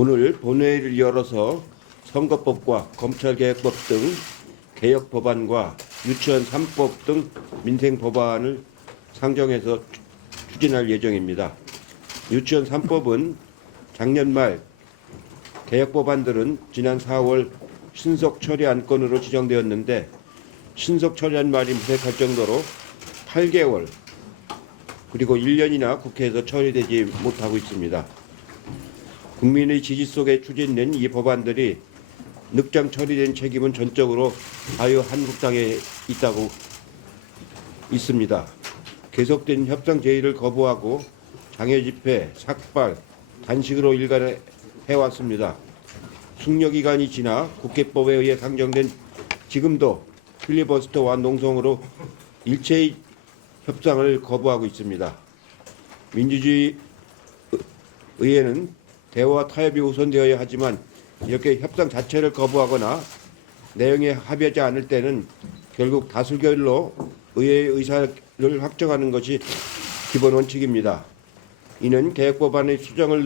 오늘 본회의를 열어서 선거법과 검찰개혁법 등 개혁 법안과 유치원 3법 등 민생 법안을 상정해서 추진할 예정입니다. 유치원 3법은 작년 말 개혁 법안들은 지난 4월 신속 처리 안건으로 지정되었는데 신속 처리한 말이 무색할 정도로 8개월 그리고 1년이나 국회에서 처리되지 못하고 있습니다. 국민의 지지 속에 추진된 이 법안들이 늑장 처리된 책임은 전적으로 자유한국당에 있다고 있습니다. 계속된 협상 제의를 거부하고 장애 집회, 삭발, 단식으로 일관해왔습니다. 숙려기간이 지나 국회법에 의해 상정된 지금도 필리버스터와 농성으로 일체의 협상을 거부하고 있습니다. 민주주의 의회는 대화와 타협이 우선되어야 하지만 이렇게 협상 자체를 거부하거나 내용에 합의하지 않을 때는 결국 다수결로 의회의 의사를 확정하는 것이 기본 원칙입니다. 이는 개혁법안의 수정을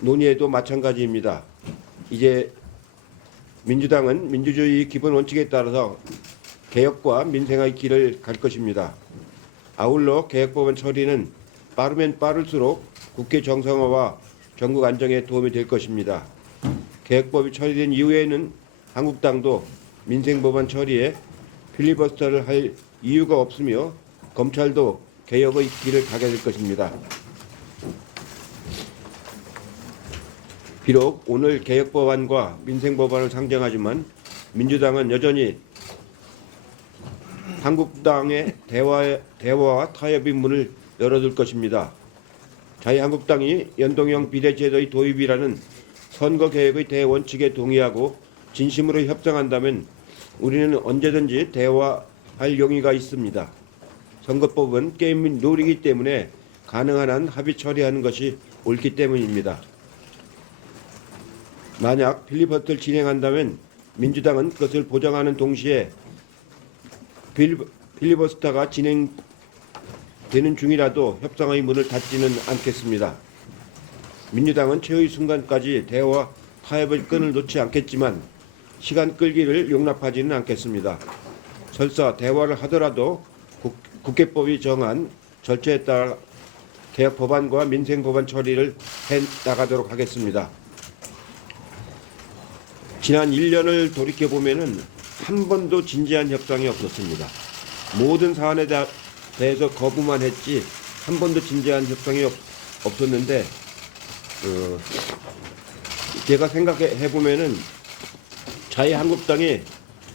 논의에도 마찬가지입니다. 이제 민주당은 민주주의 기본 원칙에 따라서 개혁과 민생의 길을 갈 것입니다. 아울러 개혁법안 처리는 빠르면 빠를수록 국회 정상화와 전국 안정에 도움이 될 것입니다. 개혁법이 처리된 이후에는 한국당도 민생법안 처리에 필리버스터를 할 이유가 없으며 검찰도 개혁의 길을 가게 될 것입니다. 비록 오늘 개혁법안과 민생법안을 상정하지만 민주당은 여전히 한국당의 대화와 타협의 문을 열어둘 것입니다. 자유한국당이 연동형 비례제도의 도입이라는 선거개혁의 대원칙에 동의하고 진심으로 협상한다면 우리는 언제든지 대화할 용의가 있습니다. 선거법은 게임 룰이기 때문에 가능한 한 합의 처리하는 것이 옳기 때문입니다. 만약 필리버스터를 진행한다면 민주당은 그것을 보장하는 동시에 필리버스터가 진행되는 중이라도 협상의 문을 닫지는 않겠습니다. 민주당은 최후의 순간까지 대화 타협의 끈을 놓지 않겠지만 시간 끌기를 용납하지는 않겠습니다. 설사 대화를 하더라도 국회법이 정한 절차에 따라 개혁 법안과 민생 법안 처리를 해 나가도록 하겠습니다. 지난 1년을 돌이켜보면은 한 번도 진지한 협상이 없었습니다. 모든 사안에 대해서 거부만 했지 한 번도 진지한 협상이 없었는데 제가 생각해보면은 자유한국당이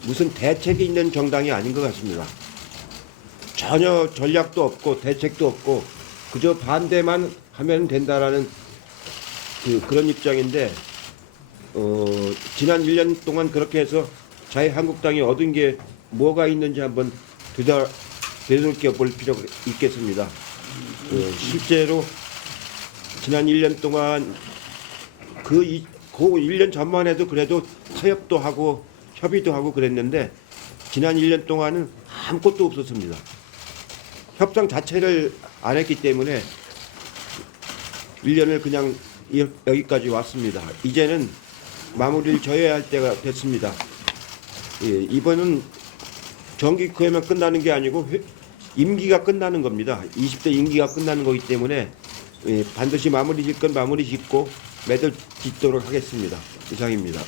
무슨 대책이 있는 정당이 아닌 것 같습니다. 전혀 전략도 없고 대책도 없고 그저 반대만 하면 된다라는 그런 입장인데 지난 1년 동안 그렇게 해서 자유한국당이 얻은 게 뭐가 있는지 한번 되돌려 볼 필요가 있겠습니다. 실제로 지난 1년 동안 그 1년 전만 해도 그래도 타협도 하고 협의도 하고 그랬는데 지난 1년 동안은 아무것도 없었습니다. 협상 자체를 안 했기 때문에 1년을 그냥 여기까지 왔습니다. 이제는 마무리를 져야 할 때가 됐습니다. 이번은 정기국회만 끝나는 게 아니고 임기가 끝나는 겁니다. 20대 임기가 끝나는 거기 때문에 반드시 마무리 짓건 마무리 짓고 매듭 짓도록 하겠습니다. 이상입니다.